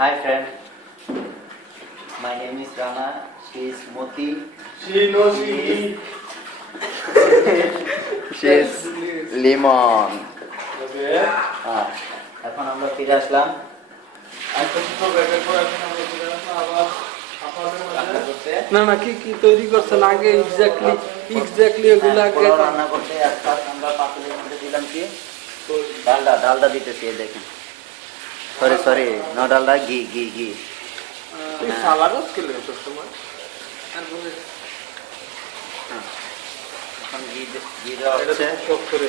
Hi friend, my name is Rana. She is Moti. She knows me. She is Lemon. Okay. এখন আমরা ফিরে আসলাম না না কি কি তৈরি করছেন আগে এক্স্যাক্টলি এগুলো আগে রান্না করতে একটা আমরা পাতিলের মধ্যে দিলাম কি ডালডা দিতেছি এই দেখেন সরি নো ডালডা ঘি তুই সালাদও খেলে তোর সময় এখন ঘি দেওয়া হচ্ছে সব করে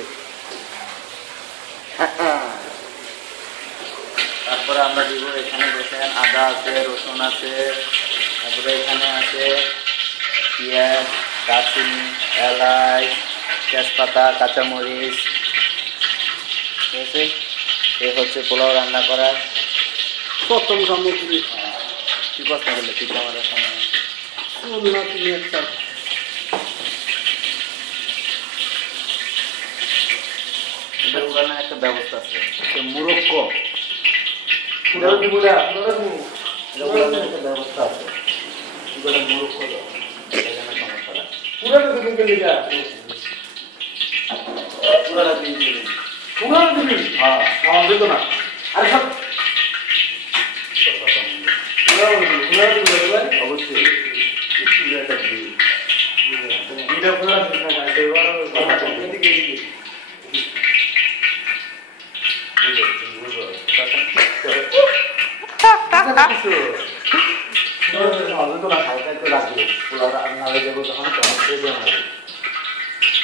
তারপরে আমরা দিব এখানে দেখেন আদা আছে রসুন আছে তারপরে এখানে আছে পেঁয়াজ দারচিনি এলাচ তেজপাতা কাঁচামরিচ ঠিক আছে এই হচ্ছে পোলাও রান্না করার প্রথম সামগ্রী কি কথা বললে ঠিক আমার সামনে শুনলাম তুমি একটা এটা উড়ানোর একটা ব্যবস্থা আছে মুরক্কো ব্যবস্থা আছে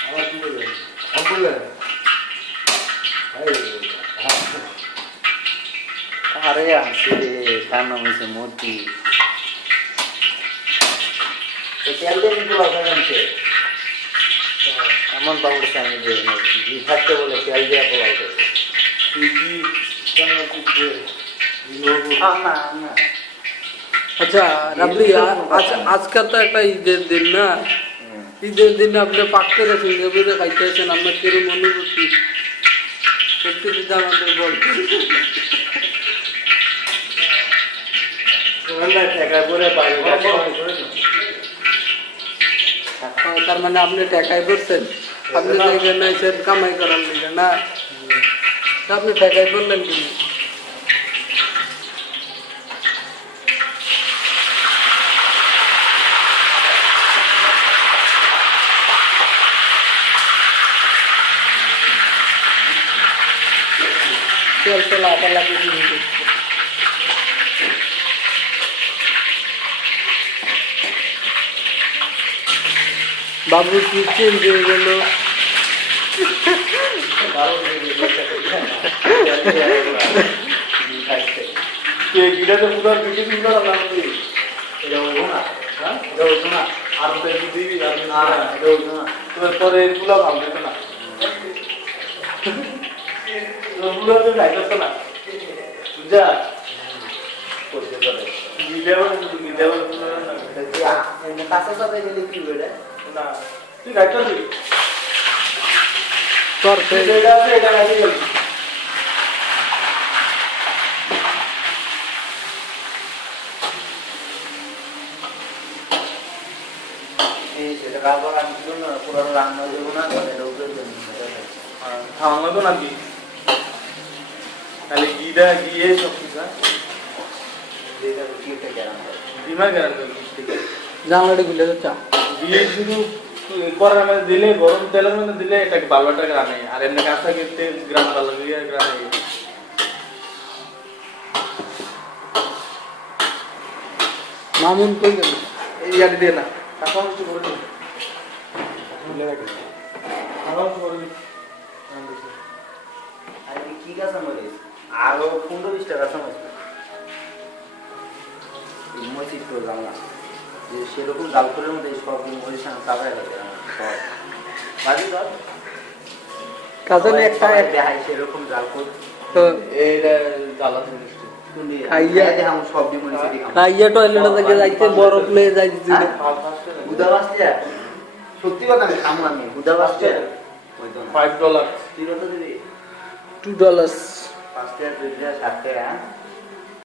মুরক্কো অবশ্যই আরে আসে তার নাম হয়েছে মতি তেল দিয়ে কিন্তু আনছে এমন পাউডার আমি যে ঘি থাকতে বলে তেল দিয়ে পোলাও করছে না আচ্ছা রাবলি আজকাল তো একটা ঈদের দিন না ঈদের দিন আপনি পাক করে ফিঙ্গে বুঝে খাইতেছেন আপনার কিরকম অনুভূতি একটু যদি আমাদের বলতেন তার মানে আপনি টাকায় করছেন আপনি জায়গায় কামাই করার লিগে না আপনি টাকায় করলেন কিন্তু তেল আটা লাগিয়ে বাবু কি চেঞ্জ হয়ে গেল পরে এগুলো ভালো যেত না না বুঝা তুই গাইতে এটা গাইতে গেলি খাওয়ানো তো নাকি খালি ঘিটা গিয়ে সব কিছু ডিমা গেলাম জানলাটা খুলে চা দিয়ে শুধু করার মধ্যে দিলে গরম তেলের মধ্যে দিলে এটাকে ভালো একটা গ্রামে আর এমনি কাঁচা তেল গ্রাম ভালো গ্রামে মামুন কই গেল এই ইয়াদি দিয়ে না এখন কিছু করে দিন কি কাঁচা মরিচ আরো 15-20 টাকা কাঁচা মরিচ মরিচ তো জানলা যে সেরকম জালপুরের মধ্যে সব মরিচ চাপাই লাগে বাজি ধর কাজে একটা দেখাই সেরকম জালপুর তো এইটা জ্বালা খাইয়া টয়লেটে থেকে যাইতে বরফ লয়ে যাইতে গুদা বাসছে সত্যি কথা আমি খামু আমি গুদা বাসছে $5 তুই কত দিবি $2 5 টাকা 7 টাকা